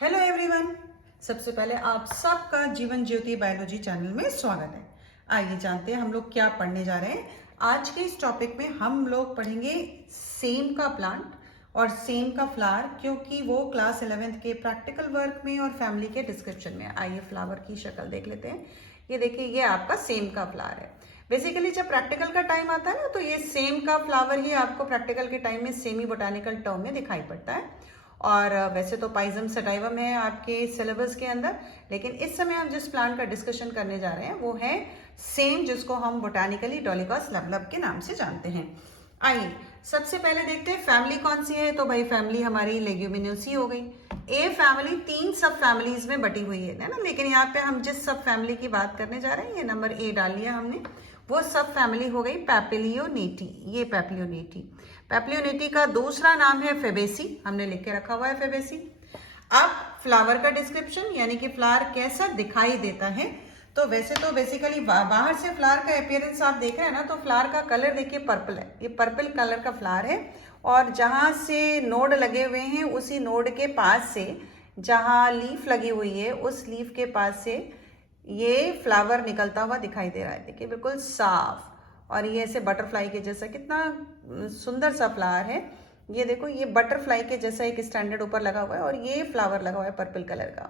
Hello everyone. सबसे पहले आप सबका जीवन ज्योति बायोलॉजी चैनल में स्वागत है। आइए जानते हैं हम लोग क्या पढ़ने जा रहे हैं। आज के इस टॉपिक में हम लोग पढ़ेंगे सेम का प्लांट और सेम का फ्लावर, क्योंकि वो क्लास 11th के प्रैक्टिकल वर्क में और फैमिली के डिस्क्रिप्शन में। आइए फ्लावर की शक्ल देख लेते हैं। ये देखिए, ये आपका सेम का फ्लावर है। बेसिकली जब प्रैक्टिकल का टाइम आता है ना, तो ये सेम का फ्लावर ही आपको प्रैक्टिकल के टाइम में सेमी बोटानिकल टर्म में दिखाई पड़ता है। और वैसे तो पाइजम सटाइवम है आपके सिलेबस के अंदर, लेकिन इस समय हम जिस प्लांट का डिस्कशन करने जा रहे हैं वो है सेम, जिसको हम बोटानिकली डॉलिकॉस लबलब के नाम से जानते हैं। आइए सबसे पहले देखते हैं फैमिली कौन सी है। तो भाई फैमिली हमारी लेग्यूमिनोसी हो गई। ए फैमिली 3 सब फैमिलीज में बटी हुई है ना, लेकिन यहाँ पे हम जिस सब फैमिली की बात करने जा रहे हैं, ये नंबर ए डाल लिया हमने, वो सब फैमिली हो गई पैपिलियोनेटी। ये पैपिलियोनेटी, पैपिलियोनेटी का दूसरा नाम है फेबेसी, हमने लिख के रखा हुआ है फेबेसी। अब फ्लावर का डिस्क्रिप्शन, यानी कि फ्लावर कैसा दिखाई देता है। तो वैसे तो बेसिकली बाहर से फ्लावर का अपीयरेंस आप देख रहे हैं ना, तो फ्लावर का कलर देखिए पर्पल है। ये पर्पल कलर का फ्लावर है, और जहाँ से नोड लगे हुए हैं उसी नोड के पास से, जहाँ लीफ लगी हुई है उस लीफ के पास से ये फ्लावर निकलता हुआ दिखाई दे रहा है। देखिए बिल्कुल साफ, और ये ऐसे बटरफ्लाई के जैसा, कितना सुंदर सा फ्लावर है। ये देखो, ये बटरफ्लाई के जैसा एक स्टैंडर्ड ऊपर लगा हुआ है, और ये फ्लावर लगा हुआ है पर्पल कलर का।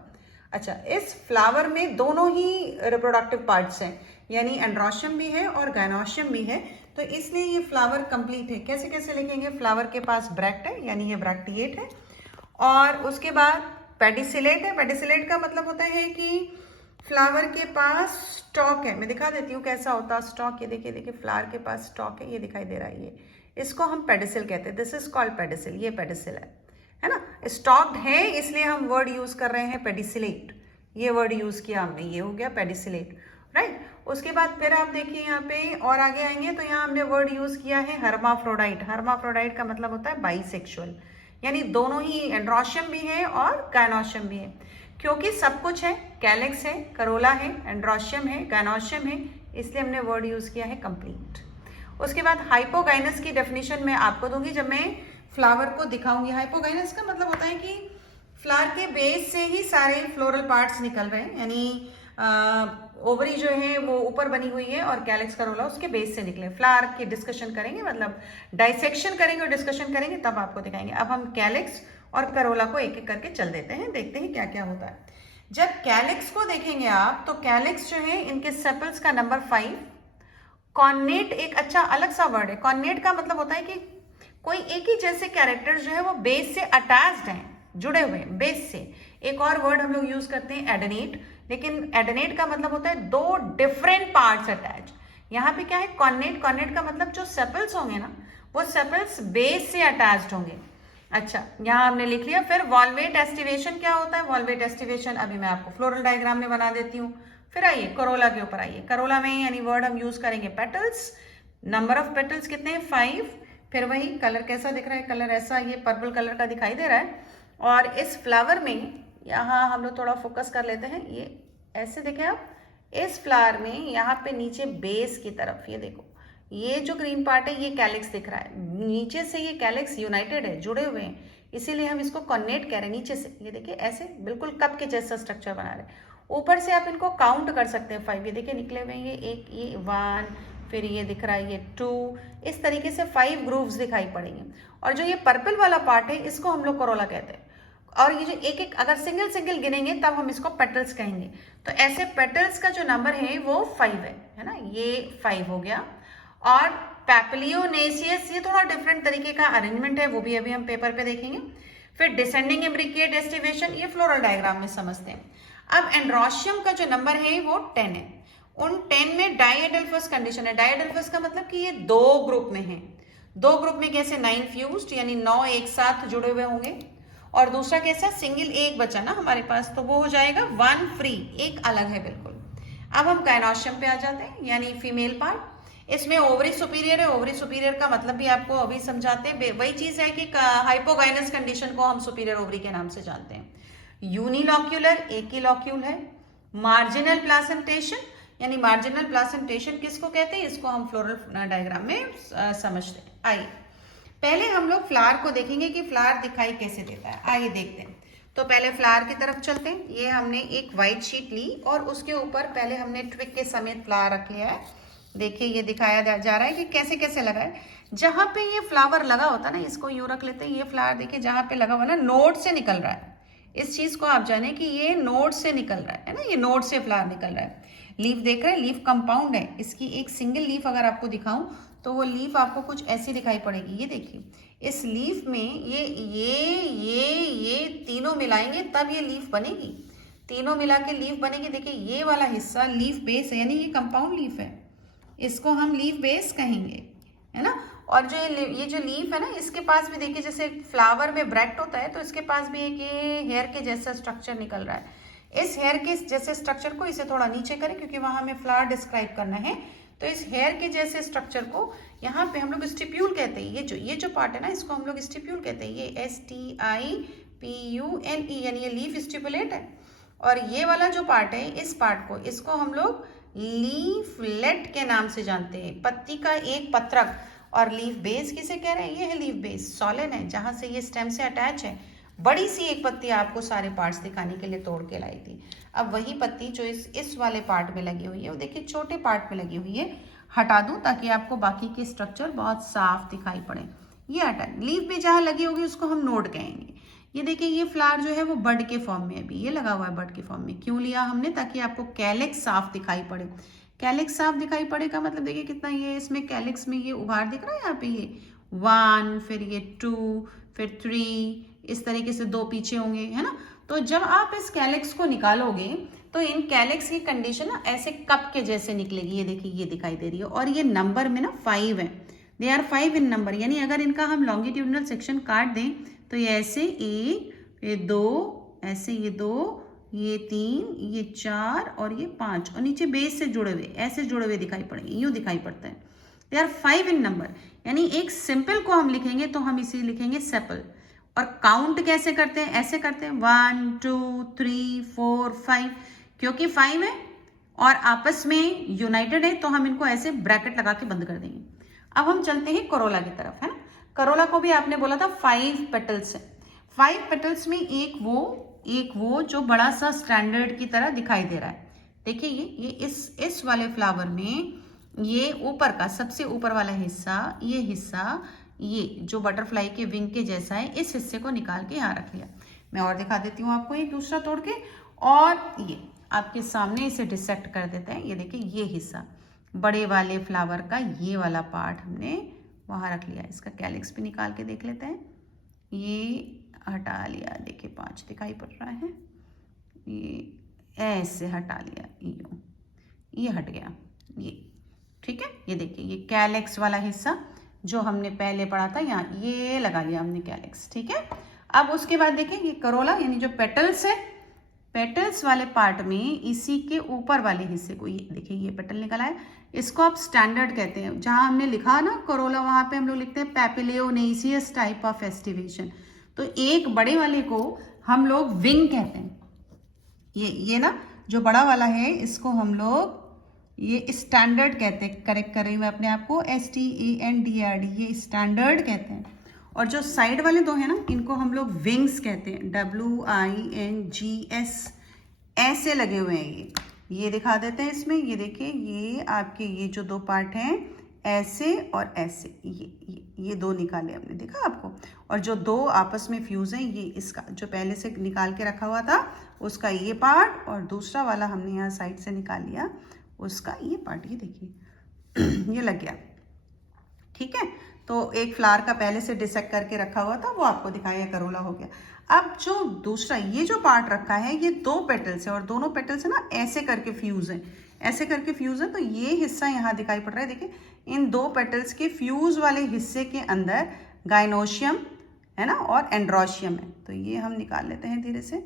अच्छा, इस फ्लावर में दोनों ही रिप्रोडक्टिव पार्ट्स हैं, यानी एंड्रोशियम भी है और गायनोशियम भी है। तो इसलिए ये फ्लावर कंप्लीट है। कैसे कैसे लिखेंगे? फ्लावर के पास ब्रैक्ट है, यानी ये ब्रैक्टिएट है, और उसके बाद पेडिसिलेट है। पेडिसिलेट का मतलब होता है कि फ्लावर के पास स्टॉक है। मैं दिखा देती हूँ कैसा होता है स्टॉक। ये देखिए, देखिए फ्लावर के पास स्टॉक है, ये दिखाई दे रहा है। ये इसको हम पेडिसिल कहते हैं। This is called pedicel. ये पेडिसिल है ना, स्टॉक्ड है, इसलिए हम वर्ड यूज कर रहे हैं पेडिसिलेट। ये वर्ड यूज किया हमने, ये हो गया पेडिसिलेट, राइट। उसके बाद फिर आप देखिए यहाँ पे और आगे आएंगे तो यहाँ हमने वर्ड यूज किया है हर्माफ्रोडाइट। हर्माफ्रोडाइट का मतलब होता है बाइसेक्सुअल, यानी दोनों ही एंड्रोशियम भी है और गायनोशियम भी है। क्योंकि सब कुछ है, कैलेक्स है, करोला है, एंड्रोशियम है, गायनोशियम है, इसलिए हमने वर्ड यूज किया है कंप्लीट। उसके बाद हाइपोगाइनस की डेफिनेशन मैं आपको दूंगी जब मैं फ्लावर को दिखाऊंगी। हाइपोगाइनस का मतलब होता है कि फ्लावर के बेस से ही सारे फ्लोरल पार्ट्स निकल रहे हैं, यानी ओवरी जो है वो ऊपर बनी हुई है और कैलेक्स करोला उसके बेस से निकले। फ्लावर की डिस्कशन करेंगे, मतलब डाइसेक्शन करेंगे और डिस्कशन करेंगे, तब आपको दिखाएंगे। अब हम कैलेक्स और करोला को एक एक करके चल देते हैं, देखते हैं क्या क्या होता है। जब कैलेक्स को देखेंगे आप, तो कैलेक्स जो है इनके सेपल्स का नंबर 5। कॉर्नेट एक अच्छा अलग सा वर्ड है। कॉर्नेट का मतलब होता है कि कोई एक ही जैसे कैरेक्टर्स जो है वो बेस से अटैच्ड हैं, जुड़े हुए हैं बेस से। एक और वर्ड हम लोग यूज करते हैं एडेनेट, लेकिन एडेनेट का मतलब होता है दो डिफरेंट पार्ट्स अटैच। यहाँ पे क्या है? कॉर्नेट। कॉर्नेट का मतलब जो सेपल्स होंगे ना, वो सेपल्स बेस से अटैच्ड होंगे। अच्छा, यहाँ हमने लिख लिया। फिर वॉल्वेट एस्टिवेशन क्या होता है? वॉल्वेट एस्टिवेशन अभी मैं आपको फ्लोरल डायग्राम में बना देती हूँ। फिर आइए करोला के ऊपर आइए। करोला में यानी वर्ड हम यूज करेंगे पेटल्स। नंबर ऑफ पेटल्स कितने हैं? 5। फिर वही कलर कैसा दिख रहा है? कलर ऐसा ये पर्पल कलर का दिखाई दे रहा है। और इस फ्लावर में यहाँ हम लोग थोड़ा फोकस कर लेते हैं। ये ऐसे देखें आप, इस फ्लावर में यहाँ पे नीचे बेस की तरफ ये देखो, ये जो ग्रीन पार्ट है ये कैलिक्स दिख रहा है। नीचे से ये कैलिक्स यूनाइटेड है, जुड़े हुए हैं, इसीलिए हम इसको कॉर्नेट कह रहे हैं। नीचे से ये देखिए ऐसे बिल्कुल कप के जैसा स्ट्रक्चर बना रहे हैं। ऊपर से आप इनको काउंट कर सकते हैं 5। ये देखिए निकले हुए हैं, ये एक, ये 1, फिर ये दिख रहा है ये 2, इस तरीके से 5 ग्रूव्स दिखाई पड़ेंगे। और जो ये पर्पल वाला पार्ट है इसको हम लोग करोला कहते हैं। और ये जो एक एक अगर सिंगल सिंगल गिनेंगे तब हम इसको पेटल्स कहेंगे। तो ऐसे पेटल्स का जो नंबर है वो 5 है ना, ये 5 हो गया। और पैपिलियोनेसियस ये थोड़ा डिफरेंट तरीके का अरेंजमेंट है, वो भी अभी हम पेपर पे देखेंगे। फिर डिसेंडिंग इम्ब्रिकेट एस्टिवेशन, ये फ्लोरल डायग्राम में समझते हैं। अब एंड्रोशियम का जो नंबर है वो 10 है। उन 10 में डाइएडल्फस कंडीशन है। डाइएडल्फस का मतलब कि ये 2 ग्रुप में है। 2 ग्रुप में कैसे? 9 फ्यूज्ड, यानी 9 एक साथ जुड़े हुए होंगे। और दूसरा कैसा? सिंगल एक बचा ना हमारे पास, तो वो हो जाएगा 1 फ्री, एक अलग है बिल्कुल। अब हम गायनोशियम पे आ जाते हैं, यानी फीमेल पार्ट। इसमें ओवरी सुपीरियर है। ओवरी सुपीरियर का मतलब भी आपको अभी समझाते हैं। वही चीज है कि हाइपोगाइनस कंडीशन को हम सुपीरियर ओवरी के नाम से जानते हैं। यूनिलॉक्यूलर, एक ही लॉक्यूल है। मार्जिनल प्लासेंटेशन, यानी मार्जिनल प्लासेंटेशन किसको कहते हैं? इसको हम फ्लोरल डायग्राम में समझते हैं। आइए पहले हम लोग फ्लावर को देखेंगे कि फ्लावर दिखाई कैसे देता है। आइए देखते हैं। तो पहले फ्लावर की तरफ चलते हैं। ये हमने एक वाइट शीट ली और उसके ऊपर पहले हमने ट्विग के समेत फ्लावर रख लिया है। देखिए ये दिखाया जा रहा है कि कैसे कैसे लगा है। जहाँ पे ये फ्लावर लगा होता है ना, इसको यूं रख लेते हैं। ये फ्लावर देखिए जहाँ पे लगा हुआ ना, नोड से निकल रहा है। इस चीज को आप जाने कि ये नोड से निकल रहा है ना, ये नोड से फ्लावर निकल रहा है। लीफ देख रहे हैं, लीफ कंपाउंड है। इसकी एक सिंगल लीफ अगर आपको दिखाऊं तो वो लीफ आपको कुछ ऐसी दिखाई पड़ेगी। ये देखिए इस लीफ में ये तीनों मिलाएंगे तब ये लीफ बनेगी। तीनों मिला के लीफ बनेगी। देखिए ये वाला हिस्सा लीफ बेस है, यानी ये कंपाउंड लीफ है, इसको हम लीफ बेस कहेंगे, है ना। और जो ये जो लीफ है ना, इसके पास भी देखिए जैसे फ्लावर में ब्रैक्ट होता है तो इसके पास भी एक ये हेयर के जैसा स्ट्रक्चर निकल रहा है। इस हेयर के जैसे स्ट्रक्चर को इसे थोड़ा नीचे करें क्योंकि वहां हमें फ्लावर डिस्क्राइब करना है। तो इस हेयर के जैसे स्ट्रक्चर को यहाँ पे हम लोग स्टिप्यूल कहते हैं। ये जो पार्ट है ना, इसको हम लोग स्टिप्यूल कहते हैं। ये STIPULE, यानी ये लीफ स्टिपुलेट है। और ये वाला जो पार्ट है, इस पार्ट को, इसको हम लोग लीफलेट के नाम से जानते हैं। पत्ती का एक पत्रक। और लीफ बेस किसे कह रहे हैं? ये है लीफ बेस, सॉलन है, जहां से ये स्टेम से अटैच है। बड़ी सी एक पत्ती आपको सारे पार्ट्स दिखाने के लिए तोड़ के लाई थी। अब वही पत्ती जो इस वाले पार्ट में लगी हुई है, वो देखिए छोटे पार्ट में लगी हुई है। हटा दूं ताकि आपको बाकी के स्ट्रक्चर बहुत साफ दिखाई पड़े। ये हटा, लीफ में जहां लगी होगी उसको हम नोड कहेंगे। ये देखिए ये फ्लावर जो है वो बड के फॉर्म में अभी ये लगा हुआ है। बड के फॉर्म में क्यों लिया हमने? ताकि आपको कैलिक्स साफ दिखाई पड़े। कैलिक्स साफ दिखाई पड़ेगा मतलब देखिए कितना ये इसमें कैलिक्स में ये उभार दिख रहा है। यहाँ पे ये 1, फिर ये 2, फिर 3, इस तरीके से 2 पीछे होंगे, है ना। तो जब आप इस कैलिक्स को निकालोगे तो इन कैलिक्स की कंडीशन ना ऐसे कप के जैसे निकलेगी। ये देखिए ये दिखाई दे रही है। और ये नंबर में ना 5 है, दे आर 5 इन नंबर। यानी अगर इनका हम लॉन्गिट्यूडनल सेक्शन काट दें तो ये ऐसे 1, ये 2, ऐसे ये 2, ये 3, ये 4 और ये 5, और नीचे बेस से जुड़े हुए ऐसे जुड़े हुए दिखाई पड़ेंगे। यूं दिखाई पड़ता है। They are 5 in number. यानी एक सिंपल को हम लिखेंगे तो हम इसे लिखेंगे सेपल। और काउंट कैसे करते हैं? ऐसे करते हैं 1, 2, 3, 4, 5। क्योंकि 5 है और आपस में यूनाइटेड है तो हम इनको ऐसे ब्रैकेट लगा के बंद कर देंगे। अब हम चलते हैं करोला की तरफ, है ना। करोला को भी आपने बोला था 5 पेटल्स है। 5 पेटल्स में एक वो जो बड़ा सा स्टैंडर्ड की तरह दिखाई दे रहा है। देखिए ये इस वाले फ्लावर में ये ऊपर का सबसे ऊपर वाला हिस्सा, ये हिस्सा, ये जो बटरफ्लाई के विंग के जैसा है, इस हिस्से को निकाल के यहाँ रख लिया। मैं और दिखा देती हूँ आपको एक दूसरा तोड़ के। और ये आपके सामने इसे डिसेक्ट कर देते हैं। ये देखिए ये हिस्सा बड़े वाले फ्लावर का ये वाला पार्ट हमने वहाँ रख लिया। इसका कैलिक्स भी निकाल के देख लेते हैं। ये हटा लिया, देखिए 5 दिखाई पड़ रहा है। ये ऐसे हटा लिया, ये हट गया, ये ठीक है। ये देखिए ये कैलिक्स वाला हिस्सा जो हमने पहले पढ़ा था, यहाँ ये लगा लिया हमने कैलिक्स, ठीक है। अब उसके बाद देखिए ये करोला यानी जो पेटल्स है, पेटल्स वाले पार्ट में इसी के ऊपर वाले हिस्से को, ये देखिए ये पेटल निकला है, इसको आप स्टैंडर्ड कहते हैं। जहाँ हमने लिखा ना करोला, वहाँ पे हम लोग लिखते हैं पैपिलियोनेसियस टाइप ऑफ एस्टिवेशन। तो एक बड़े वाले को हम लोग विंग कहते हैं। ये ना जो बड़ा वाला है इसको हम लोग ये स्टैंडर्ड कहते हैं। करेक्ट कर रही हूँ मैं अपने आप को, STANDRD, ये स्टैंडर्ड कहते हैं। और जो साइड वाले दो हैं ना, इनको हम लोग विंग्स कहते हैं, WINGS, ऐसे लगे हुए हैं। ये दिखा देते हैं इसमें। ये देखिए ये आपके ये जो 2 पार्ट हैं, ऐसे और ऐसे, ये 2 निकाले हमने, देखा आपको। और जो 2 आपस में फ्यूज हैं, ये इसका जो पहले से निकाल के रखा हुआ था उसका ये पार्ट, और दूसरा वाला हमने यहाँ साइड से निकाल लिया उसका ये पार्ट। ये देखिए ये लग गया, ठीक है। तो एक फ्लावर का पहले से डिसेक्ट करके रखा हुआ था वो आपको दिखाया, करोला हो गया। अब जो दूसरा ये जो पार्ट रखा है, ये 2 पेटल्स है और दोनों पेटल्स है ना ऐसे करके फ्यूज है, ऐसे करके फ्यूज है। तो ये हिस्सा यहाँ दिखाई पड़ रहा है। देखिए इन 2 पेटल्स के फ्यूज वाले हिस्से के अंदर गाइनोशियम है ना और एंड्रोशियम है। तो ये हम निकाल लेते हैं धीरे से।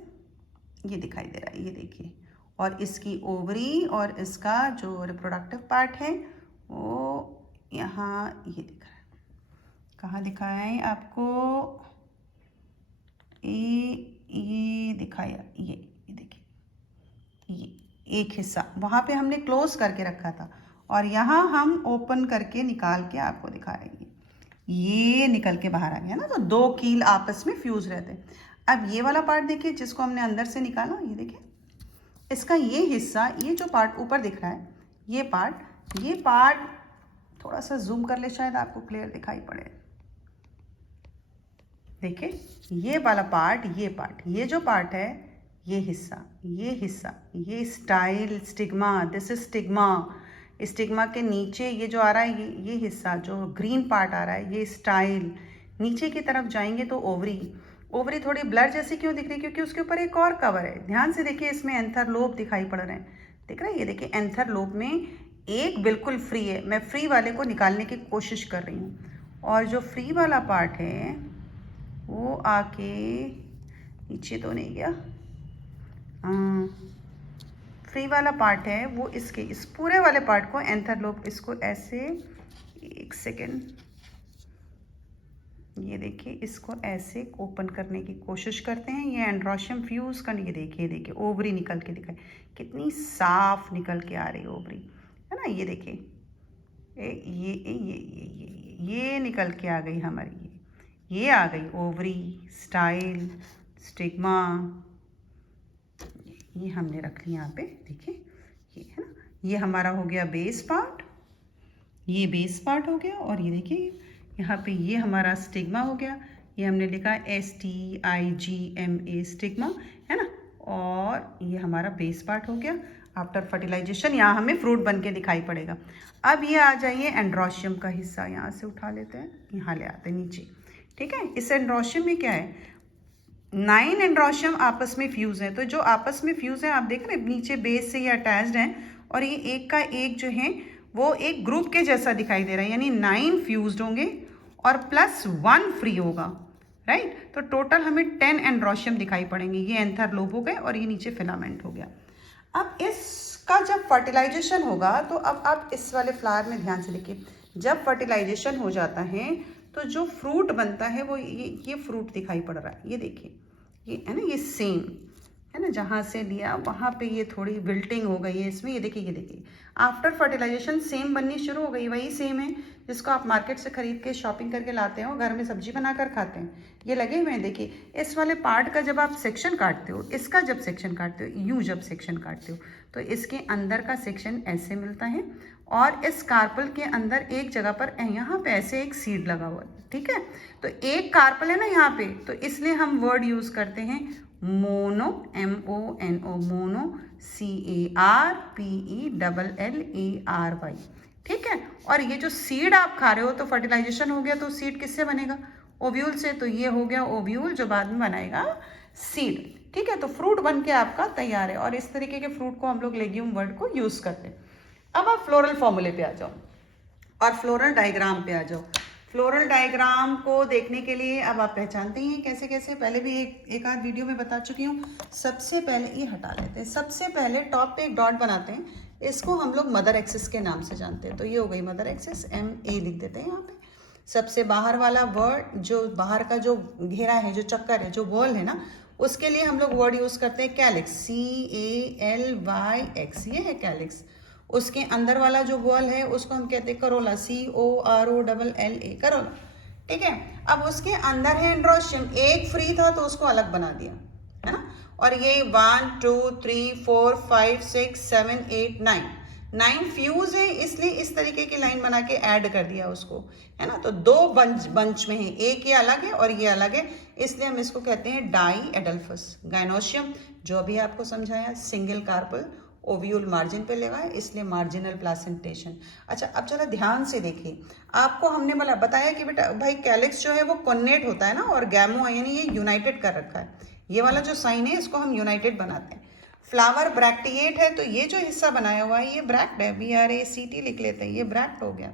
ये दिखाई दे रहा है, ये देखिए। और इसकी ओवरी और इसका जो रिप्रोडक्टिव पार्ट है वो यहाँ ये दिख रहा है। कहाँ दिखाया है आपको? ये दिखाया, ये देखिए ये एक हिस्सा वहाँ पे हमने क्लोज करके रखा था और यहाँ हम ओपन करके निकाल के आपको दिखा रहे हैं। ये निकल के बाहर आ गया ना। तो 2 कील आपस में फ्यूज रहते हैं। अब ये वाला पार्ट देखिए जिसको हमने अंदर से निकाला, ये देखिए इसका ये हिस्सा, ये जो पार्ट ऊपर दिख रहा है, ये पार्ट थोड़ा सा जूम कर ले, शायद आपको क्लियर दिखाई पड़े। देखिए ये वाला पार्ट, ये जो पार्ट है, ये हिस्सा, ये style stigma, this is stigma. Stigma के नीचे ये जो आ रहा है, ये हिस्सा जो ग्रीन पार्ट आ रहा है, ये स्टाइल। नीचे की तरफ जाएंगे तो ओवरी थोड़ी ब्लर जैसी क्यों दिख रही है? क्योंकि उसके ऊपर एक और कवर है। ध्यान से देखिए, इसमें एंथर लोब दिखाई पड़ रहे हैं, दिख रहा है? ये देखिए एंथर लोब में एक बिल्कुल फ्री है। मैं फ्री वाले को निकालने की कोशिश कर रही हूँ, और जो फ्री वाला पार्ट है वो आके नीचे तो नहीं गया, फ्री वाला पार्ट है वो इस पूरे वाले पार्ट को एंथर लोब, इसको ऐसे, एक सेकेंड, ये देखिए इसको ऐसे ओपन करने की कोशिश करते हैं। ये एंड्रोशियम फ्यूज का, ये देखिए ओवरी निकल के दिखाई, कितनी साफ निकल के आ रही है ओवरी, है ना? ये देखिए ये निकल के आ गई हमारी, ये आ गई ओवरी, स्टाइल, स्टिग्मा, ये हमने रख लिया यहाँ पे। देखिए ये है ना, ये हमारा हो गया बेस पार्ट, ये बेस पार्ट हो गया। और ये देखिए यहाँ पे ये हमारा स्टिग्मा हो गया, ये हमने लिखा STIGMA स्टिग्मा, है ना? और ये हमारा बेस पार्ट हो गया। आफ्टर फर्टिलाइजेशन यहाँ हमें फ्रूट बन के दिखाई पड़ेगा। अब ये आ जाइए एंड्रोशियम का हिस्सा, यहाँ से उठा लेते हैं, यहाँ ले आते हैं नीचे, ठीक है? इस एंड्रोशियम में क्या है, 9 एंड्रोशियम आपस में फ्यूज है। तो जो आपस में फ्यूज है, आप देख रहे हैं नीचे बेस से ये अटैच्ड हैं, और ये एक का एक जो है वो एक ग्रुप के जैसा दिखाई दे रहा है, यानी 9 फ्यूज्ड होंगे और +1 फ्री होगा, राइट? तो टोटल हमें 10 एंड्रोशियम दिखाई पड़ेंगे। ये एंथर लोब हो गए और ये नीचे फिलामेंट हो गया। अब इसका जब फर्टिलाइजेशन होगा, तो अब आप इस वाले फ्लावर में ध्यान से देखिए, जब फर्टिलाइजेशन हो जाता है तो जो फ्रूट बनता है वो ये फ्रूट दिखाई पड़ रहा है, ये देखिए, ये है ना, ये सेम है ना, जहाँ से लिया वहाँ पे ये थोड़ी विल्टिंग हो गई है इसमें। ये देखिए आफ्टर फर्टिलाइजेशन सेम बननी शुरू हो गई, वही सेम है जिसको आप मार्केट से खरीद के शॉपिंग करके लाते हो, घर में सब्जी बनाकर खाते हैं। ये लगे हुए हैं। देखिए इस वाले पार्ट का जब आप सेक्शन काटते हो, इसका जब सेक्शन काटते हो, यूँ जब सेक्शन काटते हो, तो इसके अंदर का सेक्शन ऐसे मिलता है, और इस कार्पल के अंदर एक जगह पर यहाँ पे ऐसे एक सीड लगा हुआ है, ठीक है? तो एक कार्पल है ना यहाँ पे, तो इसलिए हम वर्ड यूज करते हैं मोनो, MONO, मोनो, CARPELLARY, ठीक है? और ये जो सीड आप खा रहे हो, तो फर्टिलाइजेशन हो गया, तो सीड किससे बनेगा? ओव्यूल से। तो ये हो गया ओव्यूल, जो बाद में बनाएगा सीड, ठीक है? तो फ्रूट बन के आपका तैयार है, और इस तरीके के फ्रूट को हम लोग लेग्यूम वर्ड को यूज करते हैं। अब आप फ्लोरल फॉर्मूले पे आ जाओ और फ्लोरल डायग्राम पे आ जाओ। फ्लोरल डायग्राम को देखने के लिए अब आप पहचानते हैं कैसे कैसे, पहले भी एक आध वीडियो में बता चुकी हूँ। सबसे पहले ये हटा लेते हैं, सबसे पहले टॉप पे एक डॉट बनाते हैं, इसको हम लोग मदर एक्सिस के नाम से जानते हैं। तो ये हो गई मदर एक्सिस, MA लिख देते हैं यहाँ पे। सबसे बाहर वाला वर्ड, जो बाहर का जो घेरा है, जो चक्कर है, जो बॉल है ना, उसके लिए हम लोग वर्ड यूज करते हैं कैलिक्स, CALYX, ये है कैलिक्स। उसके अंदर वाला जो बॉल है उसको हम कहते हैं करोला, COROLLA, करोला, ठीक है? अब उसके अंदर है एंड्रोशियम, एक फ्री था तो उसको अलग बना दिया, है ना? और ये 1 2 3 4 5 6 7 8 9 फ्यूज है, इसलिए इस तरीके की लाइन बना के ऐड कर दिया उसको, है ना? तो 2 बंच में है, एक ये अलग है और ये अलग है, इसलिए हम इसको कहते हैं डाई एडल्फस। गायनोशियम जो अभी आपको समझाया, सिंगल कार्पल, ओव्यूल मार्जिन पे लगा है, इसलिए मार्जिनल प्लासेंटेशन। अच्छा, अब जरा ध्यान से देखिए, आपको हमने बताया कि बेटा भाई कैलिक्स जो है वो कॉन्नेट होता है ना, और गैमो यानी ये यूनाइटेड कर रखा है। ये वाला जो साइन है इसको हम यूनाइटेड बनाते हैं। फ्लावर ब्रैक्टिएट है, तो ये जो हिस्सा बनाया हुआ है ये ब्रैक्ट है, BRACT लिख लेते हैं, ये ब्रैक्ट हो गया,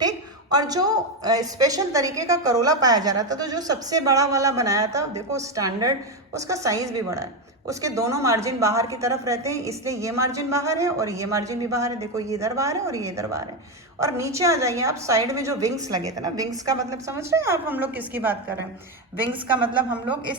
ठीक? और जो स्पेशल तरीके का करोला पाया जा रहा था, तो जो सबसे बड़ा वाला बनाया था, देखो स्टैंडर्ड, उसका साइज भी बड़ा है, उसके दोनों मार्जिन बाहर की तरफ रहते हैं, इसलिए ये मार्जिन बाहर है और ये मार्जिन भी बाहर है। देखो ये इधर बाहर है और ये इधर बाहर है। और नीचे आ जाइए आप, साइड में जो विंग्स लगे थे ना, विंग्स का मतलब समझ रहे हैं आप हम लोग किसकी बात कर रहे हैं? विंग्स का मतलब हम लोग इस